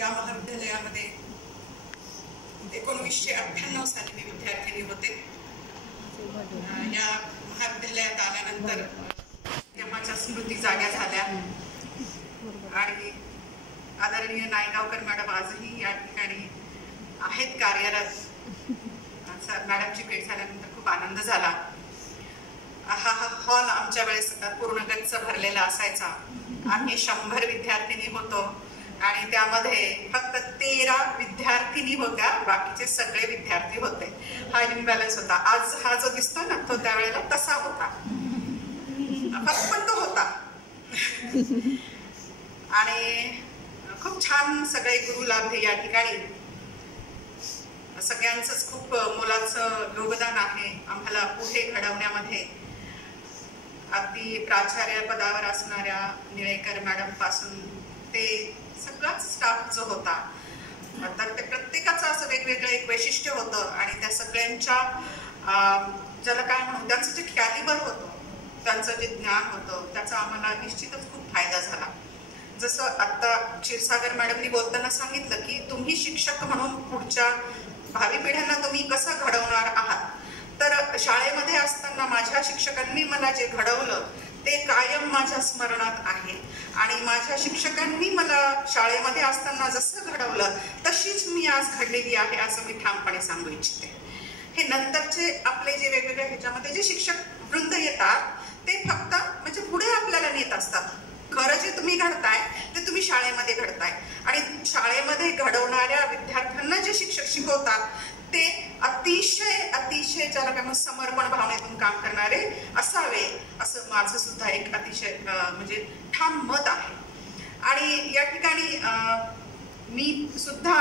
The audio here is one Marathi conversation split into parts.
या महाविद्यालयामध्ये 1998 साली मी विद्यार्थिनी होते. या महाविद्यालयात आल्यानंतर तेव्हाच्या स्मृती जाग्या झाल्या आणि आदरणीय नायगावकर मॅडम आजही या ठिकाणी आहेत कार्यरत. मॅडमची भेट झाल्यानंतर खूप आनंद झाला. हा हॉल आमच्या वेळेस पूर्ण गच्च भरलेला असायचा. आम्ही 100 विद्यार्थिनी होतो आणि त्यामध्ये फक्त 13 विद्यार्थिनी होत्या, बाकीचे सगळे विद्यार्थी होते. हा इम्बॅलन्स होता. आज हा जो दिसतो ना तो त्यावेळेला तसा होता, फक्त पण तो होता. आणि खूप छान सगळे गुरु लाभले या ठिकाणी. सगळ्यांचंच खूप मोलाचं योगदान आहे आम्हाला पुढे घडवण्यामध्ये. अगदी प्राचार्य पदावर असणाऱ्या निळेकर मॅडम पासून ते सगळाच स्टाफ जो होता, तर ते प्रत्येकाचं असं वेगवेगळं एक वैशिष्ट्य होतं आणि त्या सगळ्यांच्या ज्याला काय म्हणू, त्यांचं जे कॅलिबर होतं, त्यांचं जे ज्ञान होतं, त्याचा आम्हाला निश्चितच खूप फायदा झाला. जसं आता क्षीरसागर मॅडमनी बोलताना सांगितलं की तुम्ही शिक्षक म्हणून पुढच्या भावी पिढ्यांना तुम्ही कसं घडवणार आहात. तर शाळेमध्ये असताना माझ्या शिक्षकांनी मला जे घडवलं ते कायम माझ्या स्मरणात आहे आणि माझ्या शिक्षकांनी मला शाळेमध्ये असताना जसं घडवलं तशीच मी आज घडलेली आहे असं मी ठामपणे सांगू इच्छिते. हे नंतरचे आपले जे वेगवेगळे ह्याच्यामध्ये जे शिक्षक वृंद येतात ते फक्त म्हणजे पुढे आपल्याला नेत असतात. खरं जे तुम्ही घडताय ते तुम्ही शाळेमध्ये घडताय आणि शाळेमध्ये घडवणाऱ्या विद्यार्थ्यांना जे शिक्षक शिकवतात ते अतिशय अतिशय ज्याला काय समर्पण भावनेतून काम करणारे असावे असं माझं सुद्धा एक अतिशय म्हणजे ठाम मत आहे. आणि या ठिकाणी मी सुद्धा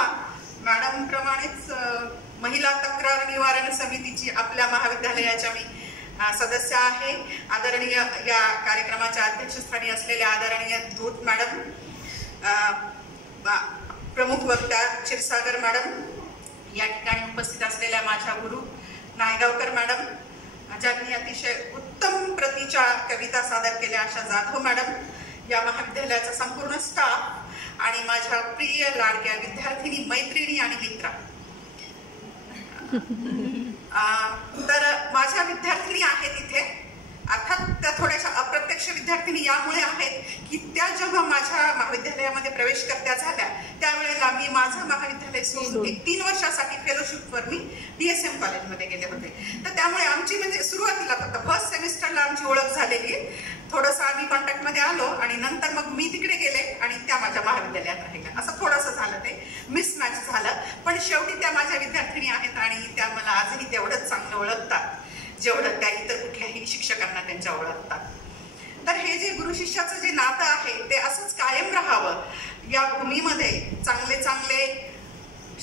मॅडम प्रमाणेच महिला तक्रार निवारण समितीची आपल्या महाविद्यालयाच्या मी सदस्य आहे. आदरणीय या कार्यक्रमाच्या अध्यक्षस्थानी असलेल्या आदरणीय धूत मॅडम, प्रमुख वक्ता क्षीरसागर मॅडम, या ठिकाणी उपस्थित असलेल्या माझ्या गुरु नायगावकर मॅडम, ज्यांनी अतिशय उत्तम प्रतीच्या कविता सादर केल्या अशा जाधव मॅडम, या महाविद्यालयाचा संपूर्ण स्टाफ आणि माझ्या प्रिय लाडक्या विद्यार्थिनी मैत्रिणी आणि मित्र. तर माझ्या विद्यार्थिनी आहेत इथे. अर्थात त्या थोड्याशा अप्रत्यक्ष विद्यार्थिनी यामुळे आहेत की त्या जेव्हा माझ्या महाविद्यालयामध्ये प्रवेश करत्या झाल्या त्यावेळेला मी माझं महाविद्यालय सोडून 3 वर्षासाठी फेलोशिपवर मी DSM कॉलेजमध्ये गेले होते. तर त्यामुळे आमची म्हणजे सुरुवातीला फक्त फर्स्ट सेमिस्टरला आमची ओळख झालेली आहे. थोडंसं आम्ही कॉन्टॅक्टमध्ये आलो आणि नंतर मग मी तिकडे गेले आणि त्या माझ्या महाविद्यालयात राहिल्या. असं थोडंसं झालं, ते मिसमॅच झालं. पण शेवटी त्या माझ्या विद्यार्थिनी आहेत आणि त्या मला आजही तेवढंच चांगलं ओळखतात जेवढं त्या इतर कुठल्याही शिक्षकांना त्यांच्या ओळखतात. तर हे जे गुरु शिष्याचं जे नातं आहे ते असंच कायम राहावं. या भूमीमध्ये चांगले चांगले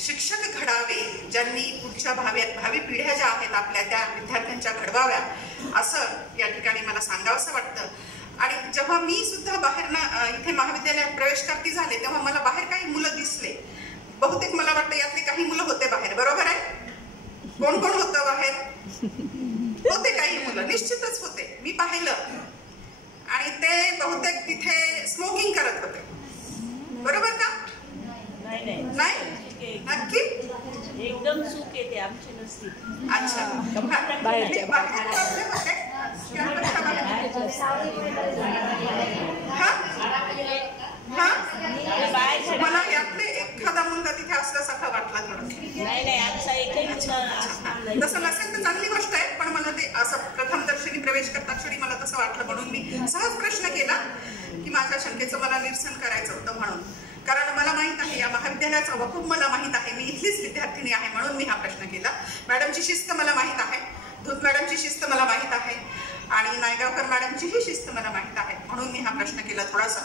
शिक्षक घडावे, ज्यांनी पुढच्या भावी पिढ्या ज्या आहेत आपल्या त्या विद्यार्थ्यांच्या घडवाव्या असं या ठिकाणी मला सांगावंसं वाटतं. आणि जेव्हा मी सुद्धा बाहेरनं इथे महाविद्यालयात प्रवेश करती झाले तेव्हा मला बाहेर काही मुलं दिसले. बहुतेक मला वाटतं यातले काही मुलं होते बाहेर, बरोबर आहे? कोण कोण होतं बाहेर? होते काही मुलं, निश्चितच होते. मी पाहिलं आणि ते बहुतेक तिथे स्मोकिंग करत होते, बरोबर का? नाही, नक्की एकदम चूक येते आमची नसती. अच्छा, मला यातले एखादा मुलगा तिथे असल्यासारखा वाटला थोडं. नाही, आमचा एकही तसं नसेल तर चांगली गोष्ट आहे, पण मला ते असं प्रथमदर्शनी प्रवेश करता क्षणी मला तसं वाटलं म्हणून मी सहज प्रश्न केला की माझ्या शंकेचं मला निरसन करायचं होतं म्हणून. कारण मला माहित आहे या महाविद्यालयाचा वकूफ मला माहित आहे, मी इथलीच विद्यार्थिनी आहे म्हणून मी हा प्रश्न केला. मॅडमची शिस्त मला माहित आहे, धूत मॅडमची शिस्त मला माहित आहे आणि नायगावकर मॅडमचीही शिस्त मला माहित आहे म्हणून मी हा प्रश्न केला थोडासा.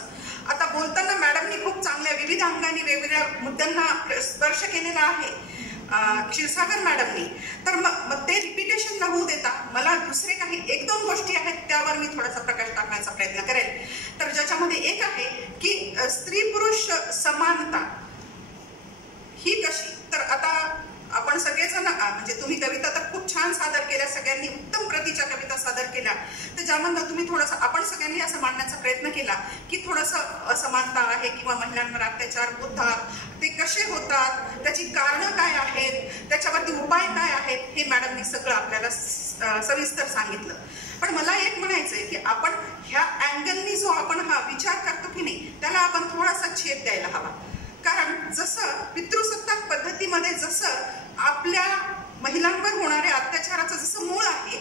आता बोलताना मॅडमनी खूप चांगल्या विविध अंगाने वेगवेगळ्या मुद्द्यांना स्पर्श केलेला आहे क्षीरसागर मॅडमनी. तर मग ते रिपिटेशन न होऊ देता मला दुसरे काही 1-2 गोष्टी आहेत त्यावर मी थोडासा प्रकाश टाकण्याचा प्रयत्न करेल. तर ज्याच्यामध्ये एक आहे की स्त्री पुरुष समानता ही कशी. तर आता आपण सगळेजण म्हणजे तुम्ही कविता तर खूप छान सादर केल्या, सगळ्यांनी उत्तम प्रतीच्या कविता सादर केल्या. तर ज्यामधनं तुम्ही थोडंसं आपण सगळ्यांनी असं मांडण्याचा प्रयत्न केला की थोडंसं असमानता आहे किंवा महिलांवर अत्याचार होतात, ते कसे होतात, त्याची कारणं काय आहेत, त्याच्यावरती उपाय काय आहेत, हे मॅडमनी सगळं आपल्याला सविस्तर सांगितलं. पण मला एक म्हणायचंय की आपण ह्या अँगलनी जो आपण हा विचार करतो की नाही, त्याला आपण थोडासा छेद द्यायला हवा. कारण जसं पितृसत्ताक पद्धतीमध्ये जसं आपल्या महिलांवर होणाऱ्या अत्याचाराचं जसं मूळ आहे,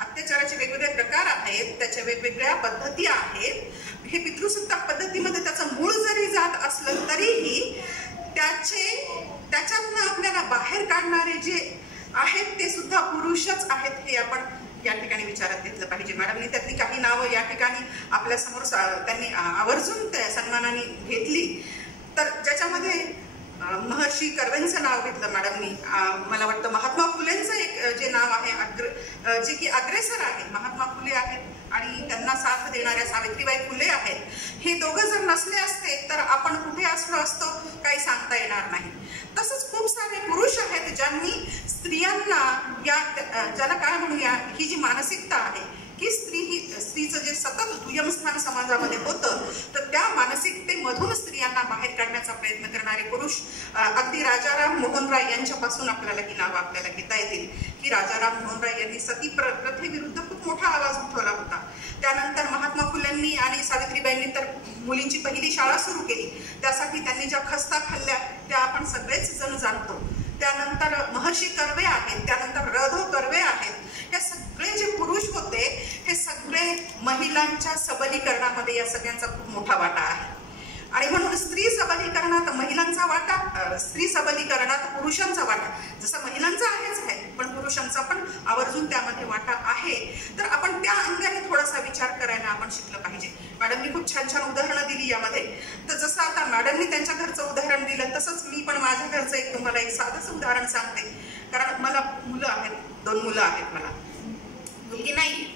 अत्याचाराचे वेगवेगळे प्रकार आहेत, त्याच्या वेगवेगळ्या पद्धती आहेत. हे पितृसत्ताक पद्धतीमध्ये त्याचं मूळ जरी जात असलं तरीही त्याच्यातनं आपल्याला बाहेर काढणारे जे आहेत ते सुद्धा पुरुषच आहेत, हे आपण या ठिकाणी विचारात घेतलं पाहिजे. मॅडमनी त्यातली काही नावं या ठिकाणी आपल्या समोर त्यांनी आवर्जून त्या सन्मानाने घेतली. तर ज्याच्यामध्ये महर्षी कर्वेंचं नाव घेतलं मॅडमनी. मला वाटतं महात्मा फुलेंचं एक जे नाव आहे, जे की अग्रेसर आहे, महात्मा फुले आहेत आणि त्यांना साथ देणाऱ्या सावित्रीबाई फुले आहेत. हे दोघं जर नसले असते तर आपण कुठे असलो असतो काही सांगता येणार नाही. तसंच खूप सारे पुरुष आहेत ज्यांनी स्त्रियांना ज्याला काय म्हणूया, ही जी मानसिकता आहे की स्त्रीचं जे सतत दुय्यम स्थान समाजामध्ये होतं, तर त्या मानसिकतेमधून स्त्रियांना बाहेर काढण्याचा प्रयत्न करणारे पुरुष, अगदी राजाराम मोहन राय यांच्यापासून आपल्याला ही नावं आपल्याला घेता येतील. की राजाराम मोहन राय यांनी सती प्रथेविरुद्ध खूप मोठा आवाज उठवला होता. त्यानंतर महात्मा फुलेंनी आणि सावित्रीबाईंनी तर मुलींची पहिली शाळा सुरू केली. त्यासाठी त्यांनी ज्या खस्ता खाल्ल्या त्या आपण सगळेच जण जाणतो. त्यानंतर महर्षी कर्वे आहेत, त्यानंतर रधो कर्वे आहेत. हे सगळे जे पुरुष होते हे सगळे महिलांच्या सबलीकरणामध्ये या सगळ्यांचा खूप मोठा वाटा आहे. आणि म्हणून स्त्री सबलीकरणात महिलांचा वाटा, स्त्री सबलीकरणात पुरुषांचा वाटा जसा महिलांचा आहेच आहे, पण पुरुषांचा पण आवर्जून त्यामध्ये वाटा आहे. तर आपण त्या अंगाने थोडासा विचार करायला आपण शिकलं पाहिजे. मॅडमनी खूप छान छान उदाहरणं दिली यामध्ये. तर जसं आता मॅडमनी त्यांच्या घरचं उदाहरण दिलं, तसंच मी पण माझ्या घरचं एक तुम्हाला एक साधंच उदाहरण सांगते. कारण मला मुलं आहेत, 2 मुलं आहेत, मला मुलगी नाही.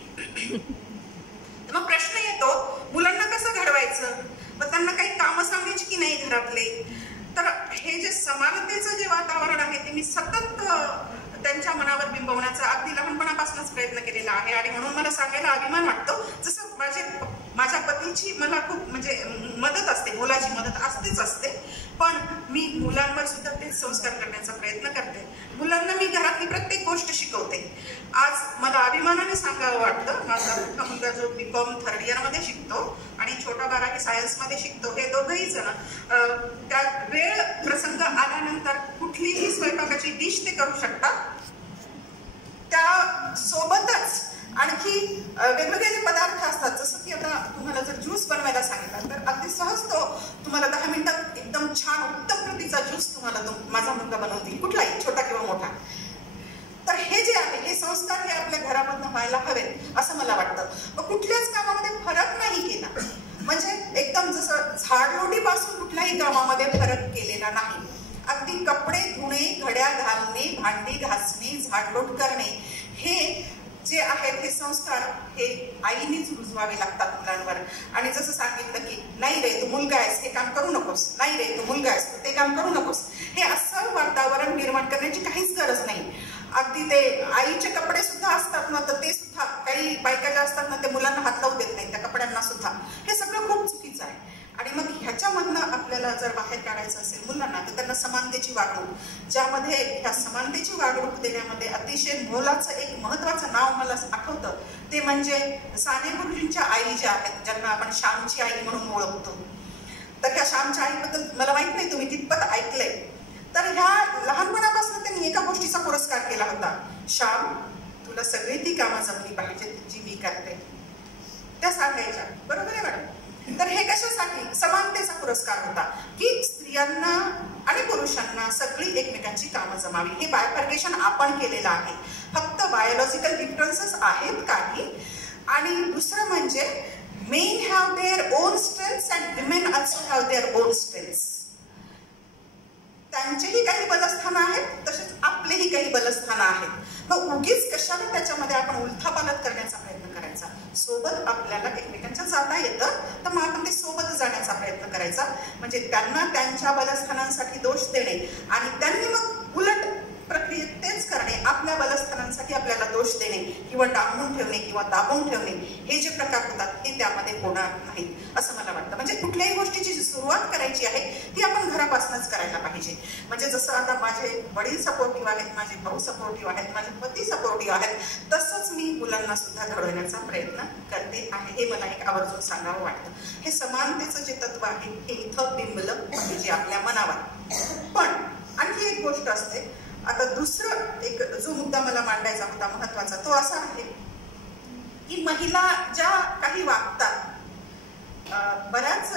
मग प्रश्न येतो, मुलांना कसं घडवायचं, मग त्यांना काही कामं सांगायची की नाही घरातले. तर हे जे समानतेचं जे वातावरण आहे ते मी सतत त्यांच्या मनावर बिंबवण्याचा अगदी लहानपणापासूनच प्रयत्न केलेला आहे. आणि म्हणून मला सांगायला अभिमान वाटतो, जसं माझ्या पतीची मला खूप म्हणजे मदत असते, मुलाची मदत असतेच असते, पण मी मुलांवर सुद्धा तेच संस्कार करण्याचा प्रयत्न करते. मुलांना मी घरातली प्रत्येक गोष्ट शिकवते. आज मला अभिमानाने सांगावं वाटतं, माझा मोठा मुलगा जो BCom 3rd year मध्ये शिकतो आणि छोटा बारावी सायन्समध्ये शिकतो, हे दोघंही जण त्या वेळ प्रसंग आल्यानंतर कुठलीही स्वयंपाकाची डिश ते करू शकतात. त्या सोबतच आणखी वेगवेगळे जे पदार्थ असतात, जसं की आता तुम्हाला जर ज्यूस बनवायला सांगितलं तर अगदी सहज तो तुम्हाला 10 मिनिटात एकदम छान उत्तम प्रतीचा ज्यूस तुम्हाला माझा मुलगा बनवून देईल, कुठलाही छोटा किंवा मोठा. तर हे जे आहे हे संस्कार हे आपल्या घरामधून व्हायला हवेत असं मला वाटतं. मग कुठल्याच कामामध्ये फरक नाही केला, म्हणजे एकदम जसं झाडलोटीपासून कुठल्याही कामामध्ये फरक केलेला नाही. अगदी कपडे धुणे, घड्या घालणे, भांडी घासणे, झाडलोट करणे, हे जे आहेत हे संस्कार हे आईनेच रुजवावे लागतात मुलांवर. आणि जसं सांगितलं की नाही रे तू मुलगा आहेस, हे काम करू नकोस, नाही रे तू मुलगा आहेस, ते काम करू नकोस, हे असं वातावरण निर्माण करण्याची काहीच गरज नाही. अगदी ते आईचे कपडे सुद्धा असतात ना, तर ते सुद्धा काही बायका ज्या असतात ना ते मुलांना हात लावू देत नाही त्या कपड्यांना सुद्धा. हे सगळं खूप चुकीचं आहे. आणि मग ह्याच्यामधनं आपल्याला जर बाहेर काढायचं असेल मुलांना, तर त्यांना समानतेची वागणूक, ज्यामध्ये ह्या समानतेची वागणूक देण्यामध्ये अतिशय मोलाचं एक महत्वाचं नाव मला आठवतं, ते म्हणजे साने गुरुजींच्या आई ज्या आहेत, ज्यांना आपण श्यामची आई म्हणून ओळखतो. तर त्या श्यामच्या आईबद्दल मला माहित नाही तुम्ही कितपत ऐकलंय. तर ह्या लहानपणापासून त्यांनी एका गोष्टीचा पुरस्कार केला होता, श्याम तुला सगळी ती कामं जमली पाहिजेत जी मी करते, त्या सांगायच्या. बरोबर आहे मॅडम? तर हे कशासाठी? समानतेचा पुरस्कार होता की स्त्रियांना आणि पुरुषांना सगळी एकमेकांची कामं जमावी. हे बायफर्गेशन आपण केलेलं आहे. फक्त बायोलॉजिकल डिफरन्सेस आहेत काही, आणि दुसरं म्हणजे main have their own strengths and women also have their own strengths. त्यांचेही काही बलस्थानं आहेत, तसेच आपलेही काही बलस्थानं आहेत. मग उगीच कशाला त्याच्यामध्ये आपण उलथापालथ करण्याचा प्रयत्न करायचा. सोबत आपल्याला एकमेकांच्या जाता येतं, तर मग आपण ते सोबत जाण्याचा प्रयत्न करायचा. म्हणजे त्यांना त्यांच्या बलस्थानांसाठी दोष देणे आणि त्यांनी मग उलट प्रक्रियेत तेच करणे, आपल्या बलस्थानांसाठी आपल्याला दोष देणे किंवा डांबून ठेवणे किंवा दाबून ठेवणे, हे जे प्रकार होतात हे त्यामध्ये होणार नाहीत असं मला वाटतं. म्हणजे कुठल्याही गोष्टीची जी सुरुवात करायची आहे ती आपण घरापासूनच करायला करायला पाहिजे. म्हणजे जसं आता माझे वडील सपोर्टिव्ह आहेत, माझे भाऊ सपोर्टिव्ह आहेत, माझे पती सपोर्टिव्ह आहेत, तसंच मी मुलांना सुद्धा घडवण्याचा प्रयत्न करते आहे. हे मला एक आवर्जून सांगावं वाटतं. हे समानतेचं जे तत्व आहे हे इथं बिंबलं पाहिजे आपल्या मनावर. पण आणखी एक गोष्ट असते. आता दुसरं एक जो मुद्दा मला मांडायचा होता महत्वाचा, तो असा आहे की महिला ज्या काही वागतात, बऱ्याच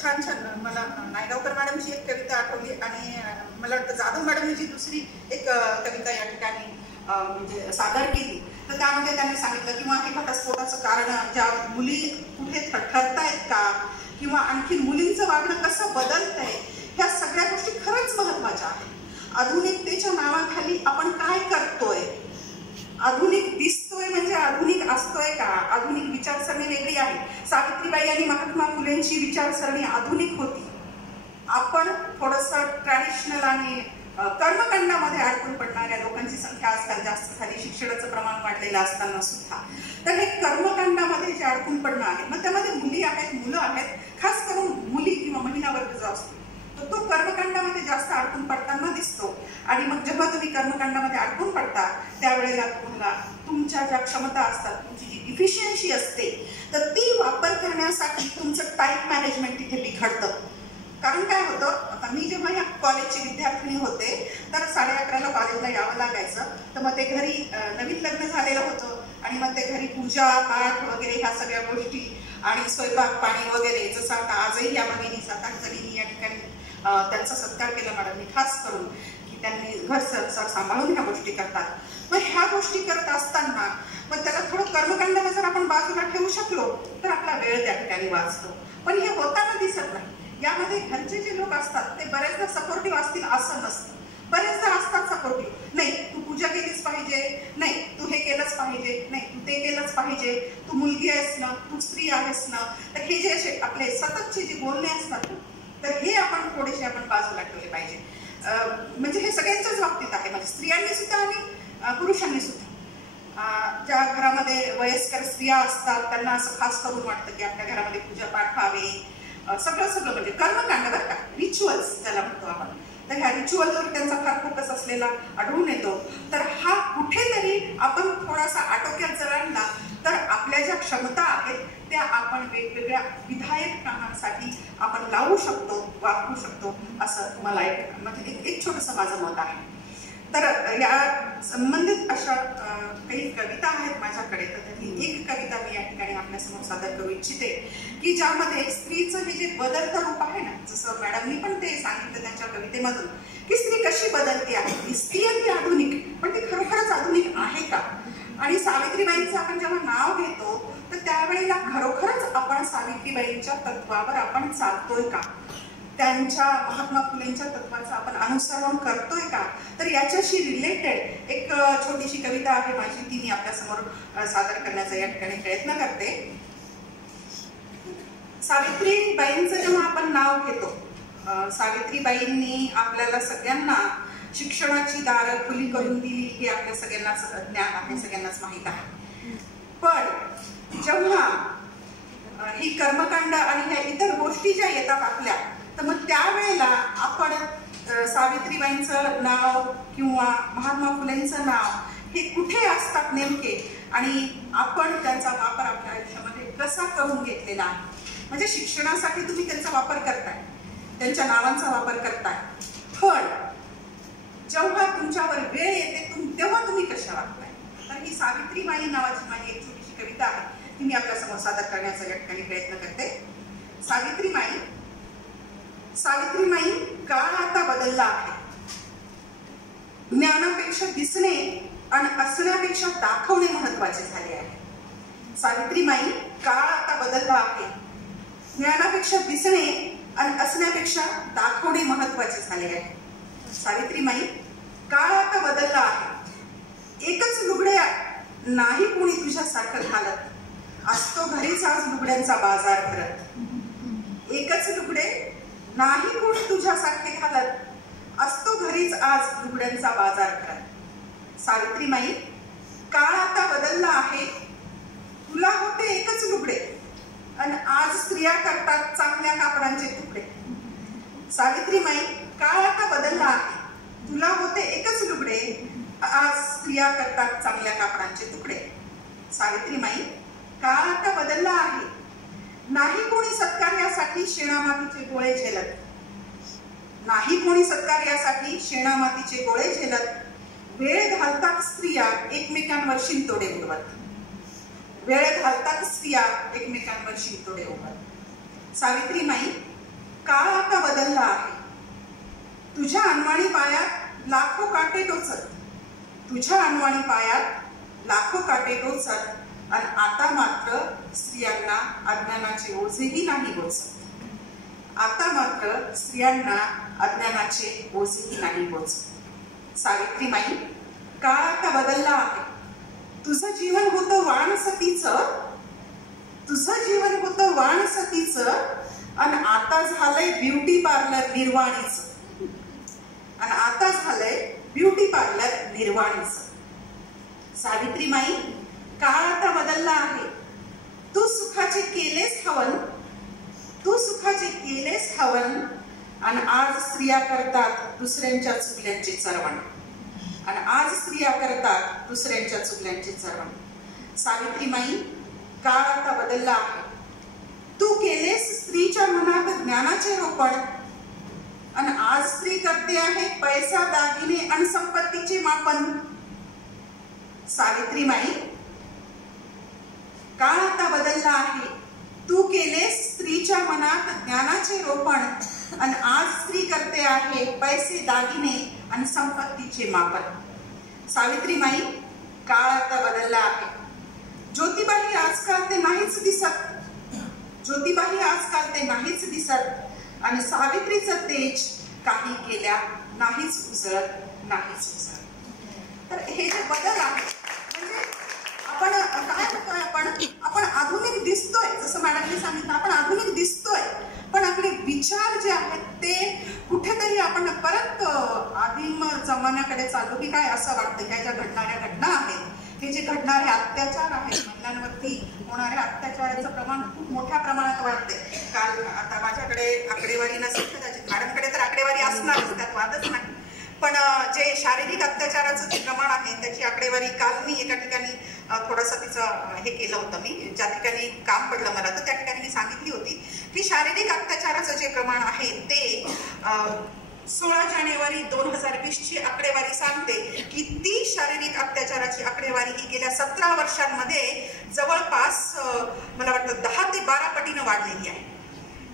छान छान, मला नायगावकर मॅडमची एक कविता आठवली आणि मला वाटतं जाधव मॅडमनी जी दुसरी एक कविता या ठिकाणी म्हणजे सादर केली, तर त्यामध्ये त्यांनी सांगितलं किंवा हे घटस्फोटाचं कारण ज्या मुली कुठे ठरतायत का, किंवा आणखी मुलींचं वागणं कसं बदलतंय, ह्या सगळ्या गोष्टी खरंच महत्वाच्या आहेत. आधुनिकतेच्या नावाखाली आपण काय करतोय? आधुनिक दिसतोय म्हणजे आधुनिक असतोय का? आधुनिक विचारसरणी वेगळी आहे. सावित्रीबाई आणि महात्मा फुलेंची विचारसरणी आधुनिक होती. आपण थोडंसं ट्रॅडिशनल आणि कर्मकांडामध्ये अडकून पडणाऱ्या लोकांची संख्या आजकाल जास्त झाली, शिक्षणाचं प्रमाण वाढलेलं असताना सुद्धा. तर हे कर्मकांडामध्ये जे अडकून पडणं आहे, मग त्यामध्ये मुली आहेत, मुलं आहेत, खास करून मुली किंवा महिला वर्ग जो असतो तो कर्मकांडामध्ये जास्त अडकून पडताना दिसतो. आणि मग जेव्हा तुम्ही कर्मकांडामध्ये अडकून पडता त्यावेळेला तुम्हाला तुमच्या ज्या क्षमता असतात, तुमची जी इफिशियन्सी असते, तर ती वापर करण्यासाठी तुमचं टाईम मॅनेजमेंट तिथे बिघडतं. कारण काय होतं, आता मी जेव्हा या कॉलेजची विद्यार्थिनी होते तर 11:30ला कॉलेजला यावं लागायचं. तर मग ते घरी नवीन लग्न झालेलं होतं आणि मग ते घरी पूजा पाठ वगैरे ह्या सगळ्या गोष्टी आणि स्वयंपाक पाणी वगैरे, जसं आता आजही या भगिनी 7-8 जणींनी या ठिकाणी त्यांचा सत्कार केला मॅडमनी, खास करून की त्यांनी घर संसार सांभाळून ह्या गोष्टी करतात. मग ह्या गोष्टी करत असताना मग त्याला थोडं कर्मकांडाला जर आपण बाजूला ठेवू शकलो तर आपला वेळ त्या ठिकाणी वाचतो. पण हे होताना दिसत नाही. यामध्ये घरचे जे लोक असतात ते बरेचदा सपोर्टिव्ह असतील असं नसतं. बरेचदा असतात सपोर्टिव्ह, नाही तू पूजा केलीच पाहिजे, नाही तू हे केलंच पाहिजे, नाही तू ते केलंच पाहिजे, तू मुलगी आहेस ना, तू स्त्री आहेस ना. तर हे जे असे आपले सततचे जे बोलणे असतात तर हे आपण थोडेसे आपण बाजूला ठेवले पाहिजे. म्हणजे हे सगळ्यांच्याच बाबतीत आहे, म्हणजे स्त्रियांनी सुद्धा आणि पुरुषांनी सुद्धा. ज्या घरामध्ये वयस्कर स्त्रिया असतात त्यांना असं खास करून वाटतं की आपल्या घरामध्ये पूजा पाठ व्हावे, सगळं म्हणजे कर्मकांड बरं का, रिच्युअल्स त्याला म्हणतो आपण. तर ह्या रिच्युअलवर त्यांचा फार फोकस असलेला आढळून येतो. तर हा कुठेतरी आपण थोडासा आटोक्यात जर आणला तर आपल्या ज्या क्षमता आहेत त्या आपण वेगवेगळ्या विधायक कामांसाठी आपण लावू शकतो, वापरू शकतो, असं मला म्हणजे एक छोटंसं माझं मत आहे. तर या संबंधित अशा काही कविता आहेत माझ्याकडे. तर त्यातली एक कविता मी या ठिकाणी आपल्यासमोर सादर करू इच्छिते की ज्यामध्ये स्त्रीचं हे जे बदलतं रूप आहे ना, जसं मॅडमनी पण ते सांगितलं त्यांच्या कवितेमधून की स्त्री कशी बदलते आहे, दिसती आहे ती आधुनिक, पण ती खरोखरच आधुनिक आहे का? आणि सावित्रीबाईंचं आपण जेव्हा नाव घेतो तर त्यावेळेला खरोखरच आपण सावित्रीबाईंच्या तत्वावर आपण चालतोय का? त्यांच्या महात्मा फुलेंच्या तत्वाचं आपण अनुसरण करतोय का? तर याच्याशी रिलेटेड एक छोटीशी कविता आहे माझी, ती मी आपल्यासमोर सादर करण्याचा या ठिकाणी प्रयत्न करते. सावित्रीबाईंचं जेव्हा आपण नाव घेतो, सावित्रीबाईंनी आपल्याला सगळ्यांना शिक्षणाची दारं खुली करून दिली हे आपल्या सगळ्यांनाच ज्ञान आहे, सगळ्यांनाच माहीत आहे. पण जेव्हा ही कर्मकांड आणि ह्या इतर गोष्टी ज्या येतात आपल्या, तर मग त्यावेळेला आपण सावित्रीबाईंचं नाव किंवा महात्मा फुलेंचं नाव हे कुठे असतात नेमके, आणि आपण त्यांचा वापर आपल्या आयुष्यामध्ये कसा करून घेतलेला आहे? म्हणजे शिक्षणासाठी तुम्ही त्यांचा वापर करताय, त्यांच्या नावांचा वापर करताय, पण जेव्हा तुमच्यावर वेळ येते तेव्हा तुम्ही कशा वागताय? तर ही सावित्रीबाई नावाची माझी एक छोटीशी कविता आहे, ती मी आपल्यासमोर सादर करण्याचा या ठिकाणी प्रयत्न करते. सावित्रीबाई, काळ आता बदलला आहे. ज्ञानापेक्षा दिसणे आणि असण्यापेक्षा दाखवणे महत्वाचे झाले आहे. सावित्रीबाई, काळ आता बदलला आहे. ज्ञानापेक्षा दिसणे आणि असण्यापेक्षा दाखवणे महत्वाचे झाले आहे. सावित्रीबाई, काळ आता बदलला आहे. एकच लुगडे नाही कोणी तुझ्यासारखं घालत, असतो घरीच आज लुगड्यांचा बाजार भरत. एकच लुगडे नाही कोणी तुझ्यासारखे घालत, असतो घरीच आज लुगड्यांचा बाजार भरत. सावित्रीबाई, काळ आता बदलला आहे. तुला होते एकच लुगडे आणि आज स्त्रिया करतात चांगल्या कापडांचे तुकडे. सावित्रीबाई, काळ आता बदलला आहे. तुला होते एकच लुगडे, आज स्त्रिया करतात चांगल्या कापडांचे तुकडे. सावित्रीमाई, काळ आता बदलला आहे. नाही कोणी सत्कार यासाठी शेणामातीचे गोळे झेलत. नाही कोणी सत्कार यासाठी शेणामातीचे गोळे झेलत. वेळ घालतात स्त्रिया एकमेकांवर शिंतोडे उडवत. वेळ घालतात स्त्रिया एकमेकांवर शिंतोडे उडवत. सावित्रीमाई, काळ आता बदलला आहे. तुझ्या अनवाणी पायात लाखो काटे टोचत. तुझ्या अनवाणी पायात लाखो काटे टोचत. आणि आता मात्र स्त्रियांना अज्ञानाचे ओझेही नाही बोचत. आता मात्र स्त्रियांना अज्ञानाचे ओझेही नाही बोचत. सावित्रीमाई, काळ आता बदलला आहे. तुझं जीवन होतं वाणसतीचं. तुझं जीवन होतं वाणसतीचं. आणि आता झालंय ब्युटी पार्लर निर्वाणीचं. आणि आता झालंय ब्युटी पार्लर निर्वाणीचं. सावित्रीमाई, काळ आता बदलला आहे. तू सुखाचे केलेस हवन. तू सुखाचे केलेस हवन. आणि आज स्त्रिया करतात दुसऱ्यांच्या चुगल्यांचे चरवण. आणि आज स्त्रिया करतात दुसऱ्यांच्या चुगल्यांचे चरवण. सावित्रीमाई, काळ आता बदलला आहे. तू केलेस स्त्रीच्या मनात ज्ञानाचे रोपण. आणि आज स्त्री करते आहे पैसा, दागिने आणि संपत्तीचे मापन. सावित्रीमाई, काळ आता बदलला आहे. तू केलेस स्त्रीच्या मनात ज्ञानाचे रोपण. आणि आज स्त्री करते आहे पैसे, दागिने आणि संपत्तीचे मापन. सावित्रीमाई, काळ आता बदलला आहे. ज्योतिबाही आजकाल ते नाहीच दिसत. ज्योतिबाही आजकाल ते नाहीच दिसत. आणि सावित्रीचं तेज काही केल्या नाहीच उजळत, नाहीच उजळत. तर हे जे बदल आहे म्हणजे आपण काय म्हणतोय, आपण आधुनिक दिसतोय. जसं मॅडमने सांगितलं, आपण आधुनिक दिसतोय, पण आपले विचार जे आहेत ते कुठेतरी आपण परत आदिम जमान्याकडे चाललो की काय असं वाटतं. ह्या ज्या घडणाऱ्या घटना आहेत, हे जे घडणारे अत्याचार आहेत, महिलांवरती होणाऱ्या अत्याचाराचं प्रमाण खूप मोठ्या प्रमाणात वाढते. काल आता माझ्याकडे आकडेवारी नसेल कदाचित, मॅडमकडे तर आकडेवारी असणारच, त्यात वादच नाही. पण जे शारीरिक अत्याचाराचं जे प्रमाण आहे त्याची आकडेवारी काल मी एका ठिकाणी थोडंसं तिचं हे केलं होतं. मी ज्या ठिकाणी काम पडलं मला तर त्या ठिकाणी मी सांगितली होती की शारीरिक अत्याचाराचं जे प्रमाण आहे ते 16 जानेवारी 2020ची आकडेवारी सांगते की ती शारीरिक अत्याचाराची आकडेवारी ही गेल्या 17 वर्षांमध्ये जवळपास मला वाटतं 10 ते 12 पटीनं वाढलेली आहे.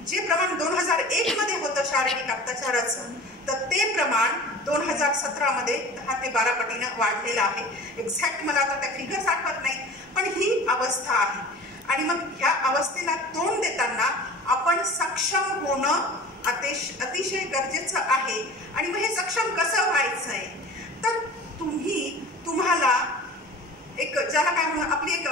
जे प्रमाण 2001 मध्ये होतं शारीरिक अत्याचाराचं, तर ते प्रमाण 2017 मध्ये 10 ते 12 पटीनं वाढलेलं आहे. एक्झॅक्ट मला आता त्या फिगर्स आठवत नाही, पण ही अवस्था आहे. आणि मग ह्या अवस्थेला तोंड देताना आपण सक्षम होणं अतिशय गरजेचं आहे. आणि मग हे सक्षम कसं व्हायचंय, तर तुम्हाला एक ज्याला काय म्हणून आपली एक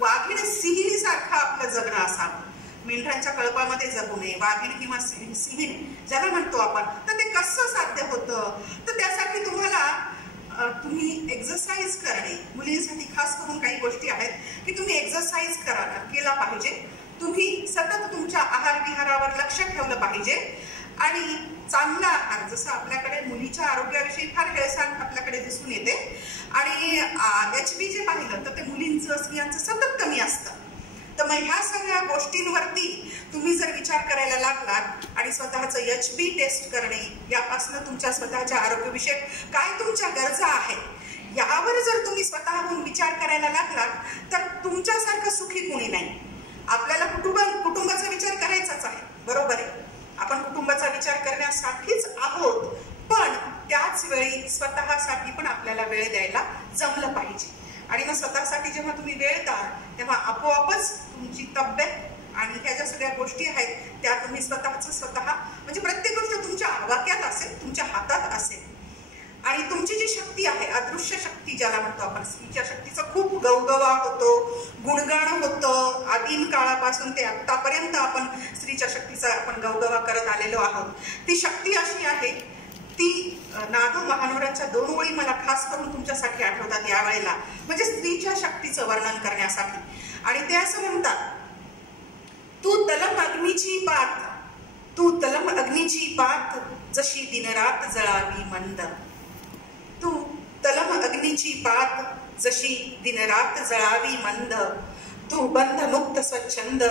वाघीण सिंहिणी सारखं आपलं जगणं असावं. मेंढरांच्या कळपामध्ये जगू नये, वाघीण किंवा सिंहीण ज्याला म्हणतो आपण, तर ते कसं साध्य होतं, तर त्यासाठी तुम्ही एक्सरसाइज करणे. मुलींसाठी खास करून काही गोष्टी आहेत की तुम्ही एक्सरसाइज केला पाहिजे. तुम्ही सतत तुमच्या आहार विहारावर लक्ष ठेवलं पाहिजे. आणि चांगला आहार, जसं आपल्याकडे मुलीच्या आरोग्याविषयी फार हेळसांड आपल्याकडे दिसून येते. आणि HB जे पाहिलं तर ते मुलींचं, स्त्रियांचं सतत कमी असतं. तर मग ह्या सगळ्या गोष्टींवरती तुम्ही जर विचार करायला लागलात आणि स्वतःचं HB टेस्ट करणे, यापासून तुमच्या स्वतःच्या आरोग्यविषयक काय तुमच्या गरजा आहेत यावर जर तुम्ही स्वतःहून विचार करायला लागलात तर तुमच्यासारखं सुखी कोणी नाही. आपल्याला कुटुंबाचा विचार करायचाच आहे, बरोबर आहे. आपण कुटुंबाचा विचार करण्यासाठीच आहोत, पण त्याच वेळी स्वतःसाठी पण आपल्याला वेळ द्यायला जमलं पाहिजे. आणि मग स्वतःसाठी जेव्हा तुम्ही वेळ द्याल तेव्हा आपोआपच तुमची तब्येत आणि ह्या ज्या सगळ्या गोष्टी आहेत त्या तुम्ही स्वतः म्हणजे प्रत्येक गोष्ट तुमच्या आवाक्यात असेल, तुमच्या हातात असेल. आणि तुमची जी शक्ती आहे, अदृश्य शक्ती ज्याला म्हणतो आपण, स्त्रीच्या शक्तीचा खूप गवगवा होतो, गुणगाण होतं. आदिम काळापासून ते आतापर्यंत आपण स्त्रीच्या शक्तीचा आपण गवगवा करत आलेलो आहोत. ती शक्ती अशी आहे, ती नादू महानोरांच्या 2 ओळी मला खास करून तुमच्यासाठी आठवतात यावेळेला, म्हणजे स्त्रीच्या शक्तीचं वर्णन करण्यासाठी. आणि ते असं म्हणतात, तू तलम अग्नीची पात तू तलम अग्नीची पात जशी दिनरात जळावी मंद, तू तलम अग्नीची पात जशी दिनरात जळावी मंद, तू बंध मुक्त स्वच्छंद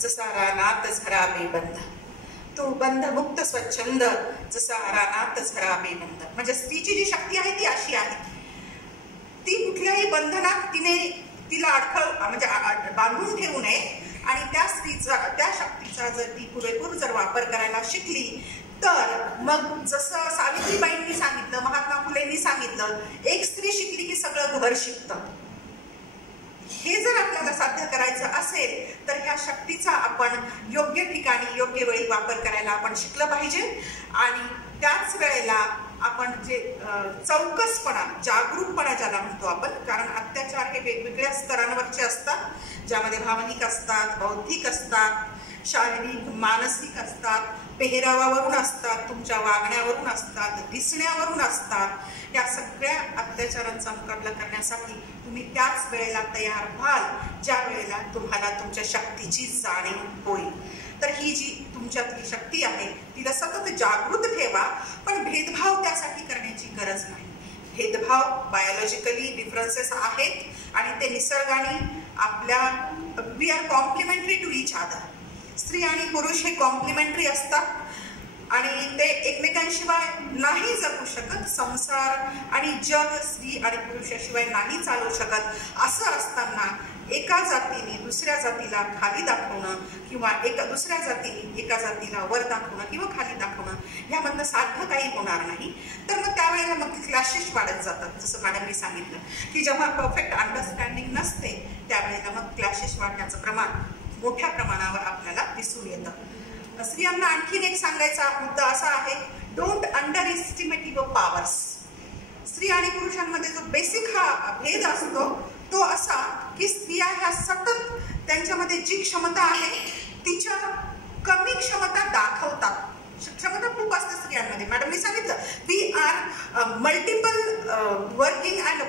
जसा रानात झरावे बंध, तू बंध मुक्त स्वच्छंद जसा रानात झरावे बंध. म्हणजे स्त्रीची जी शक्ती आहे ती अशी आहे, ती कुठल्याही बंधनात तिला अडखळ म्हणजे बांधून ठेवू नये. आणि त्या स्त्रीचा त्या शक्तीचा जर ती पुरेपूर जर वापर करायला शिकली तर मग जसं सावित्रीबाईंनी सांगितलं, महात्मा फुलेंनी सांगितलं, एक स्त्री शिकली की सगळं घर शिकतं. हे जर आपल्याला साध्य करायचं असेल तर ह्या शक्तीचा आपण योग्य ठिकाणी योग्य वेळी वापर करायला आपण शिकलं पाहिजे. आणि त्याच वेळेला आपण जे चौकसपणा, जागरूकपणा ज्याला म्हणतो आपण, कारण अत्याचार हे वेगवेगळ्या स्तरांवरचे असतात, ज्यामध्ये भावनिक असतात, बौद्धिक असतात, शारीरिक, मानसिक असतात, पेहरावावरून असतात, तुमच्या वागण्यावरून असतात, दिसण्यावरून असतात. या सगळ्या अत्याचारांचा मुकाबला करण्यासाठी तुम्ही त्याच वेळेला तयार व्हाल ज्या वेळेला तुम्हाला तुमच्या शक्तीची जाणीव होईल. तर ही जी तुमच्यातली शक्ती आहे तिला सतत जागृत ठेवा, पण भेदभाव त्यासाठी करण्याची गरज नाही. भेदभाव बायोलॉजिकली डिफरन्सेस आहेत आणि ते निसर्गाने आपल्या we are complementary to each other. स्त्री आणि पुरुष हे कॉम्प्लिमेंटरी असतात आणि ते एकमेकांशिवाय नाही जगू शकत. संसार आणि जग स्त्री आणि पुरुषाशिवाय नाही चालू शकत. असं असताना एका जातीने दुसऱ्या जातीला खाली दाखवणं किंवा दुसऱ्या जातीने एका जातीला वर दाखवणं किंवा खाली दाखवणं ह्यामधनं साध्य काही होणार नाही. तर मग त्यावेळेला मग क्लॅशेस वाढत जातात. जसं मॅडमनी सांगितलं की जेव्हा परफेक्ट अंडरस्टँडिंग नसते त्यावेळेला मग क्लॅशेस वाढण्याचं प्रमाण मोठ्या प्रमाणावर आपल्याला दिसून येतं. स्त्रियांना आणखीन एक सांगायचा मुद्दा असा आहे, don't under estimate your powers. स्त्री आणि पुरुषांमध्ये जो बेसिक हा भेद असतो तो असा की स्त्रिया ह्या सतत त्यांच्यामध्ये जी क्षमता आहे तिच्या कमी क्षमता दाखवतात. क्षमता खूप असते स्त्रियांमध्ये. मॅडमनी सांगितलं we are multiple working and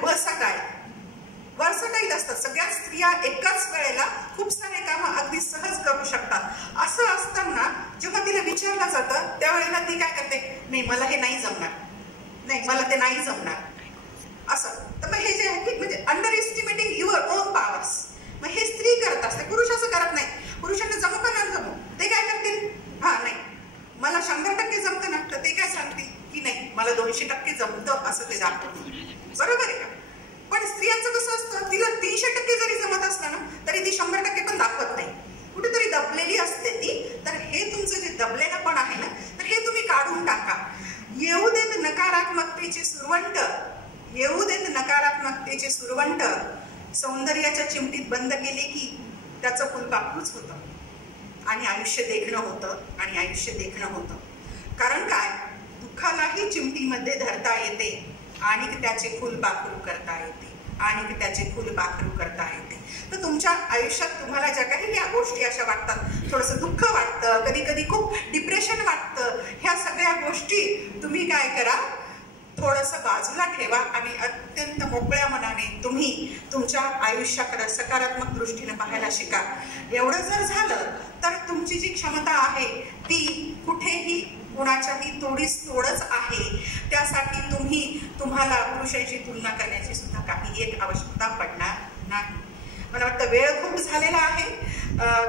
versatile असतात. सगळ्या स्त्रिया एकाच वेळेला खूप सारे कामं अगदी सहज करू शकतात. असं असताना जेव्हा तिला विचारलं जातं त्यावेळेला ती काय करते, नाही मला हे नाही जमणार, नाही मला ते नाही जमणार असं. तर मग हे जे आहे की म्हणजे under estimating your on powers. मग हे स्त्री करत असते, पुरुष असं करत नाही. पुरुषांना जमू का नाही जमू ते काय करतील, हा नाही मला 100% जमतं ना, तर ते काय सांगतील की नाही मला 200% जमतं असं ते दाखवतील. बरोबर आहे का? पण स्त्रियांचं कसं असतं, तिला 300% जरी जमत असलं ना तरी ती 100% पण दाखवत नाही, कुठेतरी दबलेली असते ती. तर हे तुमचं जे दबलेलं पण आहे ना तर हे तुम्ही काढून टाका. येऊ देत नकारात्मकतेचे सुरवंट, येऊ देत नकारात्मकतेचे सुरवंट, सौंदर्याच्या चिमटीत बंद केले की त्याचं फुलपाखरूच होतं आणि आयुष्य देखणं होतं आणि आयुष्य देखणं होतं. कारण काय, दुःखालाही चिमटीमध्ये धरता येते आणि त्याचे फुलपाखरू करता येते आणि त्याचे फुलपाखरू करता येते. तर तुमच्या आयुष्यात तुम्हाला ज्या काही या गोष्टी अशा वाटतात, थोडंसं दुःख वाटतं, कधी कधी खूप डिप्रेशन वाटतं, ह्या सगळ्या गोष्टी तुम्ही काय करा, थोडंसं बाजूला ठेवा आणि अत्यंत मोकळ्या मनाने तुम्ही तुमच्या आयुष्याकडे सकारात्मक दृष्टीने पाहायला शिका. एवढं जर झालं तर तुमची जी क्षमता आहे ती कुठेही कुणाच्याही तोडीस आहे. त्यासाठी तुम्हाला पुरुषांशी तुलना करण्याची सुद्धा काही एक आवश्यकता पडणार नाही. मला वाटतं वेळ खूप झालेला आहे.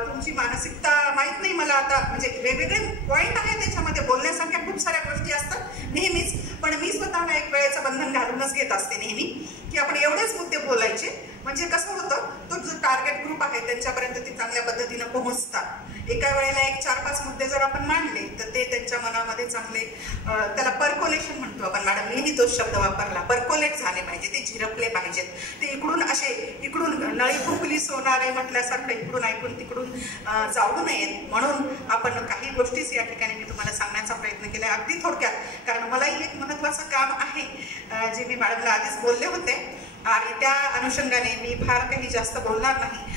तुमची मानसिकता माहीत नाही मला आता, म्हणजे वेगवेगळे पॉईंट आहेत त्याच्यामध्ये बोलण्यासारख्या खूप साऱ्या गोष्टी असतात नेहमीच. पण मी स्वतःला एक वेळेचं बंधन घालूनच घेत असते नेहमी की आपण एवढेच मुद्दे बोलायचे, म्हणजे कसं होतं तो जो टार्गेट ग्रुप आहे त्यांच्यापर्यंत ते चांगल्या पद्धतीनं पोहोचतात. एका वेळेला एक 4-5 मुद्दे जर आपण मांडले तर ते त्यांच्या मनामध्ये चांगले, त्याला पर्कोलेशन म्हणतो आपण, मॅडम नेहमी तोच शब्द वापरला, पर्कोलेट झाले पाहिजे, ते झिरपले पाहिजेत. ते इकडून नळी फुकली सोनारे म्हटल्यासारखं इकडून ऐकून तिकडून जाऊ नयेत. म्हणून आपण काही गोष्टीच या ठिकाणी मी तुम्हाला सांगण्याचा प्रयत्न केला अगदी थोडक्यात, कारण मलाही एक महत्त्वाचं काम आहे जे मी मॅडमला आधीच बोलले होते आणि त्या अनुषंगाने मी फार काही जास्त बोलणार नाही.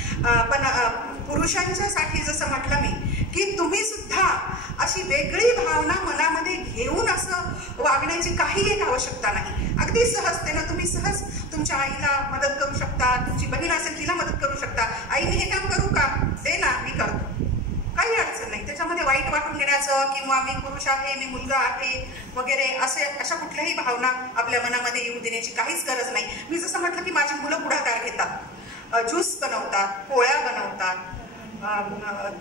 पण पुरुषांच्यासाठी जसं म्हटलं मी की तुम्ही सुद्धा अशी वेगळी भावना मनामध्ये घेऊन असं वागण्याची काही एक आवश्यकता नाही. अगदी सहजतेनं तुम्ही सहज तुमच्या आईला मदत करू शकता, तुमची बहीण असेल तिला मदत करू शकता. आईने हे काम करू का, दे ना मी करतो, काही अडचण नाही. त्याच्यामध्ये वाईट वाटून घेण्या करण्याचं किंवा मी पुरुष आहे, मी मुलगा आहे वगैरे अशा कुठल्याही भावना आपल्या मनामध्ये येऊ देण्याची काहीच गरज नाही. मी जसं म्हटलं की माझी मुलं पुढाकार घेतात, ज्यूस बनवतात, पोळ्या बनवतात,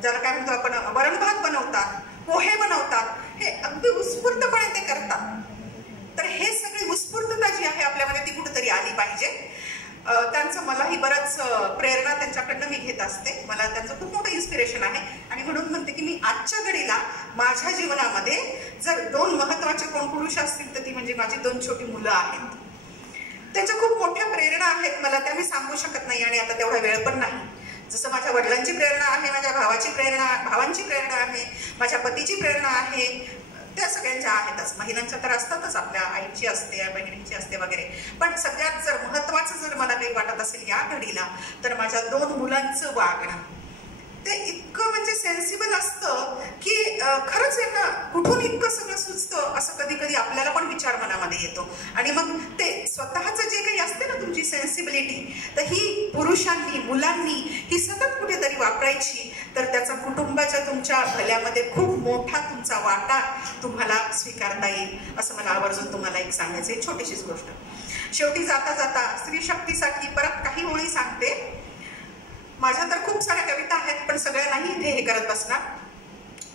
ज्याला काय म्हणतो आपण वरण भात बनवतात, पोहे बनवतात, हे अगदी उत्स्फूर्तपणे ते करतात. तर हे सगळी उत्स्फूर्तता जी आहे आपल्यामध्ये ती कुठेतरी आली पाहिजे. त्यांचं मलाही बरंच प्रेरणा त्यांच्याकडनं मी घेत असते. मला त्यांचं खूप मोठं इन्स्पिरेशन आहे आणि म्हणून म्हणते की मी आजच्या घडीला माझ्या जीवनामध्ये जर 2 महत्त्वाचे कोण पुरुष असतील तर ती म्हणजे माझी 2 छोटी मुलं आहेत. त्यांच्या खूप मोठ्या प्रेरणा आहेत मला, त्या मी सांगू शकत नाही आणि आता तेवढा वेळ पण नाही. जसं माझ्या वडिलांची प्रेरणा आहे, माझ्या भावांची प्रेरणा आहे, माझ्या पतीची प्रेरणा आहे, त्या सगळ्यांच्या आहेतच. महिलांच्या तर असतातच, आपल्या आईची असते, बहिणींची असते वगैरे. पण सगळ्यात जर महत्त्वाचं जर मला काही वाटत असेल या घडीला तर माझ्या 2 मुलांचं वागणं ते इतकं म्हणजे सेन्सिबल असतं की खरंच यांना कुठून इतकं सगळं सुचतं असं कधी कधी आपल्याला पण विचार मनामध्ये येतो. आणि मग ते स्वतःचं जे काही असते ना तुमची सेन्सिबिलिटी, तर ही पुरुषांनी मुलांनी ही सतत कुठेतरी वापरायची, तर त्याचा कुटुंबाच्या तुमच्या भल्यामध्ये खूप मोठा तुमचा वाटा तुम्हाला स्वीकारता येईल असं मला आवर्जून तुम्हाला एक सांगायचं आहे. छोटीशीच गोष्ट. शेवटी जाता जाता स्त्री शक्तीसाठी परत काही ओळी सांगते. माझ्या तर खूप साऱ्या कविता आहेत पण सगळ्या नाही इथे हे करत बसणार.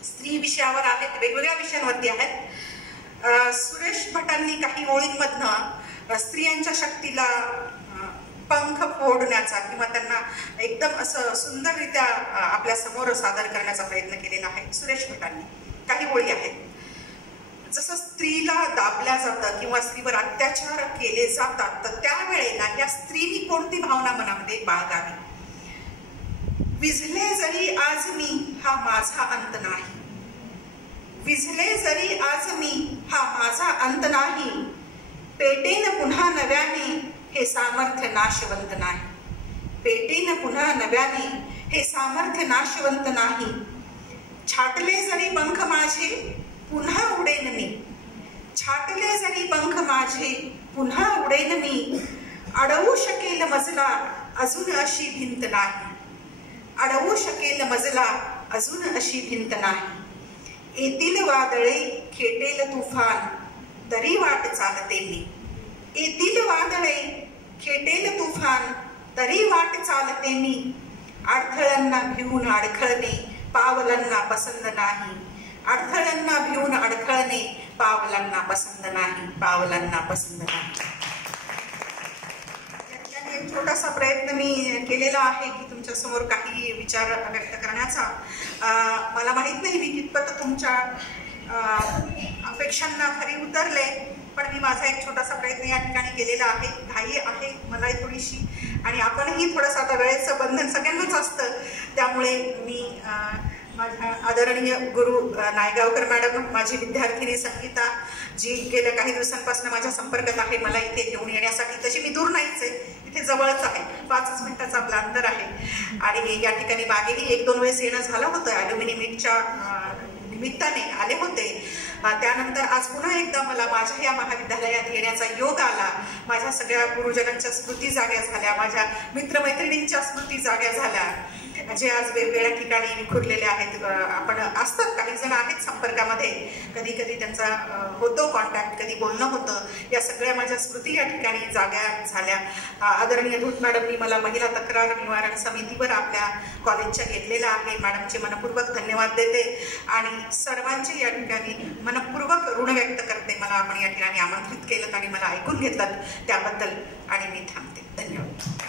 स्त्री विषयावर आहेत, वेगवेगळ्या विषयांवरती आहेत. सुरेश भटांनी काही ओळींमधनं स्त्रियांच्या शक्तीला पंख फोडण्याचा किंवा त्यांना एकदम असं सुंदररित्या आपल्या समोर सादर करण्याचा प्रयत्न केलेला आहे सुरेश भटांनी. काही ओळी आहेत. जसं स्त्रीला दाबल्या जातं किंवा स्त्रीवर अत्याचार केले जातात तर त्यावेळेला या स्त्रीनी कोणती भावना मनामध्ये बाळगावी. विझले जरी आज मी हा माझा अंत नाही, विझले जरी आज मी हा माझा अंत नाही, पेटेन पुन्हा नव्याने हे सामर्थ्य नाशवंत नाही, पेटेन पुन्हा नव्याने हे सामर्थ्य नाशवंत नाही, छाटले जरी पंख माझे पुन्हा उडेन मी, छाटले जरी पंख माझे पुन्हा उडेन मी, अडवू शकेल मजला अजून अशी भिंत नाही, अडवू शकेल मजला अजून अशी भिंत नाही, येतील वादळे खेटेल तुफान तरी वाट चालते मी, येतील वादळे खेटेल तुफान तरी वाट चालते मी, अडथळ्यांना भिवून अडखळणे पावलांना पसंत नाही, अडथळ्यांना भिवून अडखळणे पावलांना पसंत नाही, पावलांना पसंत नाही. एक छोटासा प्रयत्न मी केलेला आहे की तुमच्या समोर काही विचार व्यक्त करण्याचा. मला माहित नाही मी कितपत तुमच्या अपेक्षांना खरी उतरले, पण मी माझा एक छोटासा प्रयत्न या ठिकाणी केलेला आहे. घाई आहे मला थोडीशी आणि आपणही थोडंसं आता वेळेचं बंधन सगळ्यांनाच असतं, त्यामुळे मी माझ्या आदरणीय गुरु नायगावकर मॅडम, माझी विद्यार्थिनी संगीता जी गेल्या काही दिवसांपासून माझ्या संपर्कात आहे, मला इथे घेऊन येण्यासाठी. तशी मी दूर नाहीच आहे, इथे जवळच आहे, 5 मिनिटाचं आपलं अंतर आहे. आणि या ठिकाणी मागेही 1-2 वेळेस येणं झालं होतं, ॲल्युमिनी मीटच्या निमित्ताने आले होते. त्यानंतर आज पुन्हा एकदा मला माझ्या या महाविद्यालयात येण्याचा योग आला. माझ्या सगळ्या गुरुजनांच्या स्मृती जाग्या झाल्या, माझ्या मित्रमैत्रिणींच्या स्मृती जाग्या झाल्या, जे आज वेगवेगळ्या ठिकाणी विखुरलेले आहेत. आपण असतात, काही जण आहेत संपर्कामध्ये, कधी कधी त्यांचा होतो कॉन्टॅक्ट, कधी बोलणं होतं. या सगळ्या माझ्या स्मृती या ठिकाणी जाग्या झाल्या. आदरणीय धूत मॅडमनी मला महिला तक्रार निवारण समितीवर आपल्या कॉलेजच्या घेतलेलं आहे. मॅडमचे मनपूर्वक धन्यवाद देते आणि सर्वांचे या ठिकाणी मनपूर्वक ऋण व्यक्त करते. मला आपण या ठिकाणी आमंत्रित केलं आणि मला ऐकून घेतलं त्याबद्दल, आणि मी थांबते. धन्यवाद.